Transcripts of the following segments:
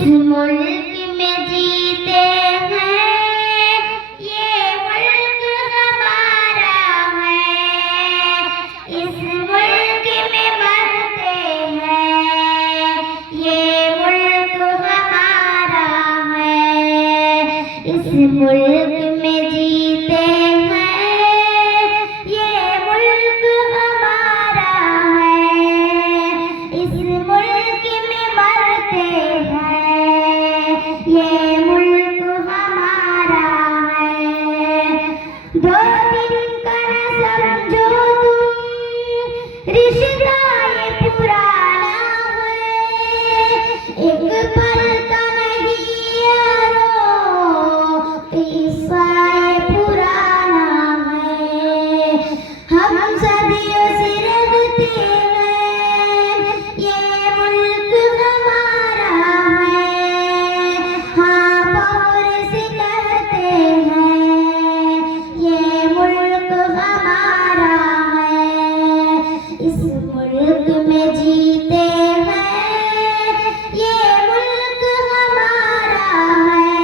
मुल्क में जीते हैं, ये मुल्क हमारा है। इस मुल्क में मरते हैं, ये मुल्क हमारा है। इस मुल्क में जीते हैं, ये मुल्क हमारा है। इस मुल्क में मरते हैं, ये मुल्क हमारा है। दो दिन का न समझो तुम, रिश्ता ये पुराना है। एक पल का नहीं यारो, किस्सा ये पुराना है। हम सदियों से रहते हैं, ये मुल्क हमारा है। हाँ बाहर से कहते हैं, ये मुल्क हमारा है। इस मुल्क में जीते हैं, ये मुल्क हमारा है।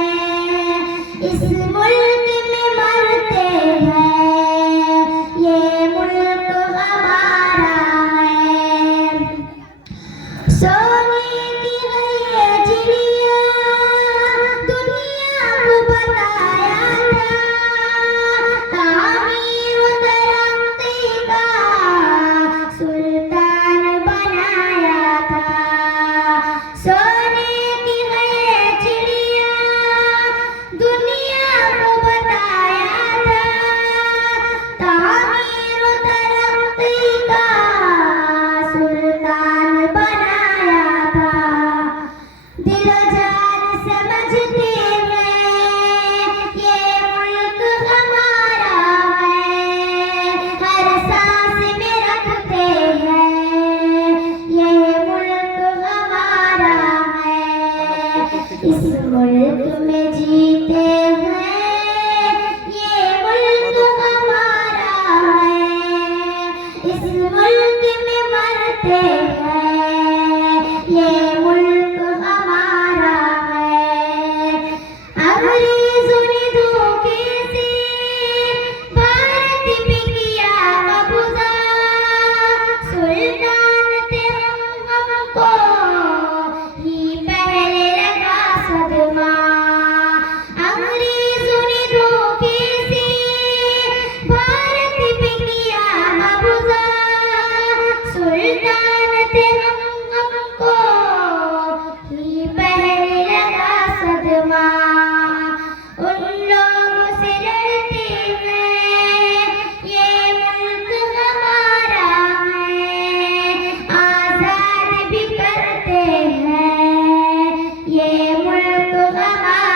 इस मुल्क में मरते हैं, ये मुल्क हमारा है। सोने की है ये चिड़िया, दुनिया को बताया था। तामीर दरख्ती का सुल्तान बनाया था। सोने की है ये चिड़िया, दुनिया को बताया था। तामीर दरख्ती का सुल्तान बनाया था। दिलो जान समझते हैं, ये मुल्क हमारा है। हर सांस में रखते हैं, ये मुल्क हमारा है। इस मुल्क में जीते हैं, ये मुल्क हमारा है। इस मुल्क में मरते हैं, ये मुल्क हमारा है। अंग्रेजों ने धोखे से भारत पे किया कब्जा। सुल्तान थे हमको ही पहले लगा सदमा। अंग्रेजों ने धोखे से भारत पे किया कब्जा। सुल्तान थे हमको ही पहले लगा सदमा। उन लोगों से लड़ते हैं, ये मुल्क हमारा है। आजाद भी करते हैं, ये मुल्क हमारा